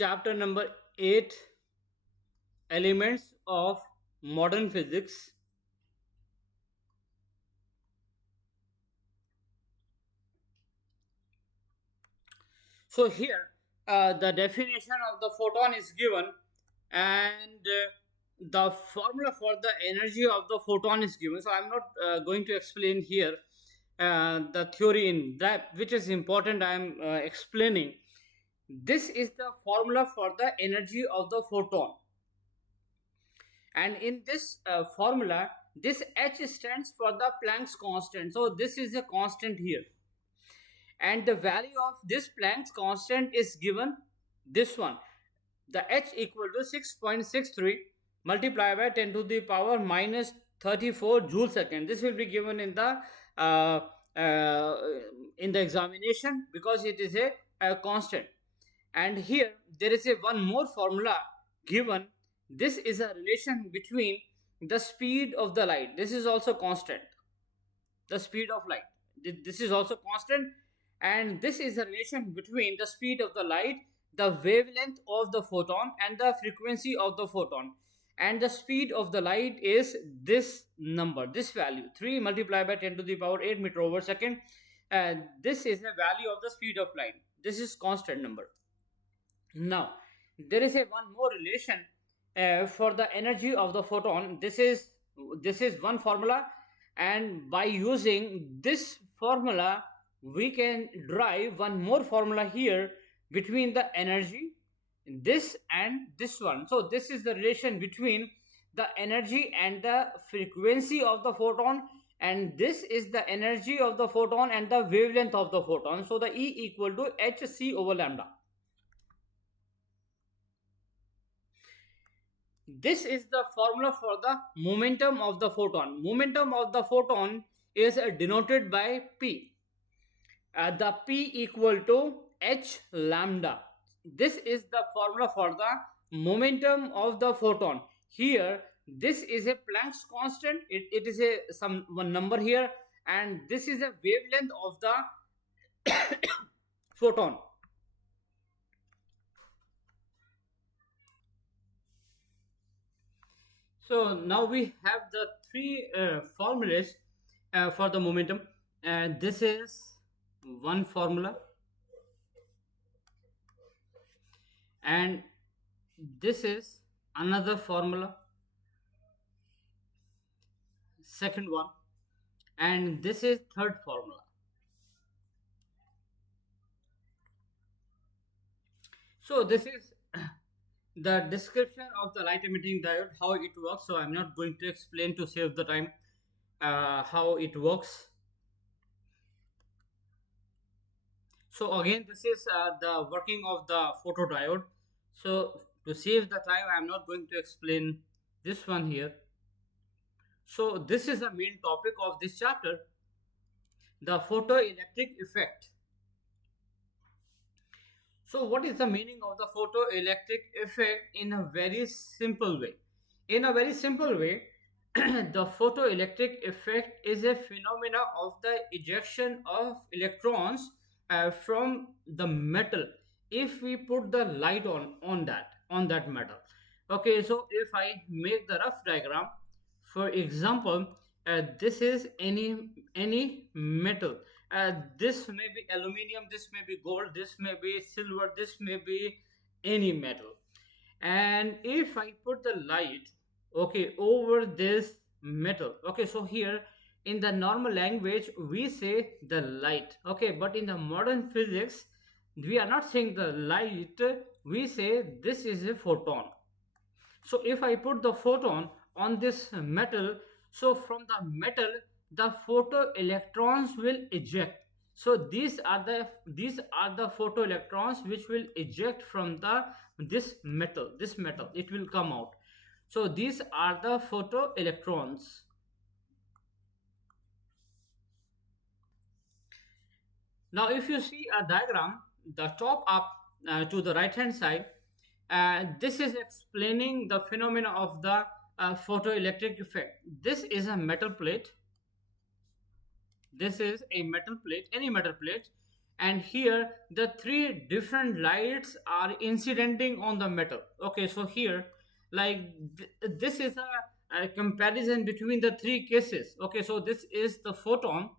chapter number 8, Elements of Modern Physics. So here the definition of the photon is given, and the formula for the energy of the photon is given. So I'm not going to explain here the theory in that, which is important. I'm explaining. This is the formula for the energy of the photon, and in this formula, this H stands for the Planck's constant. So this is a constant here, and the value of this Planck's constant is given, this one. The H equal to 6.63 multiplied by 10 to the power minus 34 joule second. This will be given uh, uh, in the examination, because it is a constant. And here there is a one more formula given. This is a relation between the speed of the light. This is also constant. The speed of light, this is also constant. And this is a relation between the speed of the light, the wavelength of the photon, and the frequency of the photon. And the speed of the light is this number, this value, 3 multiplied by 10 to the power 8 meter over second. This is a value of the speed of light. This is constant number. Now there is a one more relation for the energy of the photon. This is one formula, and by using this formula we can derive one more formula here between the energy, this and this one. So this is the relation between the energy and the frequency of the photon, and this is the energy of the photon and the wavelength of the photon. So the E equal to hc over lambda. This is the formula for the momentum of the photon. Momentum of the photon is denoted by P. The P equal to h lambda. This is the formula for the momentum of the photon. Here this is a Planck's constant. It is a some one number here, and this is a wavelength of the photon. So now we have the three formulas for the momentum, and this is one formula, and this is another formula, second one, and this is third formula. So this is the description of the light emitting diode, how it works. So I'm not going to explain to save the time how it works. So again, this is the working of the photodiode. So to save the time, I'm not going to explain this one here. So this is the main topic of this chapter, the photoelectric effect. So what is the meaning of the photoelectric effect in a very simple way? In a very simple way, the photoelectric effect is a phenomena of the ejection of electrons from the metal if we put the light on that metal. Okay, so if I make the rough diagram, for example, this is any metal. This may be aluminium, this may be gold, this may be silver, this may be any metal. And if I put the light, okay, over this metal, okay, so here in the normal language we say the light, okay, but in the modern physics we are not saying the light, we say this is a photon. So if I put the photon on this metal, so from the metal the photoelectrons will eject. So these are the photoelectrons which will eject from this metal, it will come out. So these are the photoelectrons. Now if you see a diagram, the top up to the right hand side, this is explaining the phenomena of the photoelectric effect. This is a metal plate. This is a metal plate, any metal plate, and here the three different lights are incidenting on the metal. Okay, so here, like this is a comparison between the three cases. Okay, so this is the photon,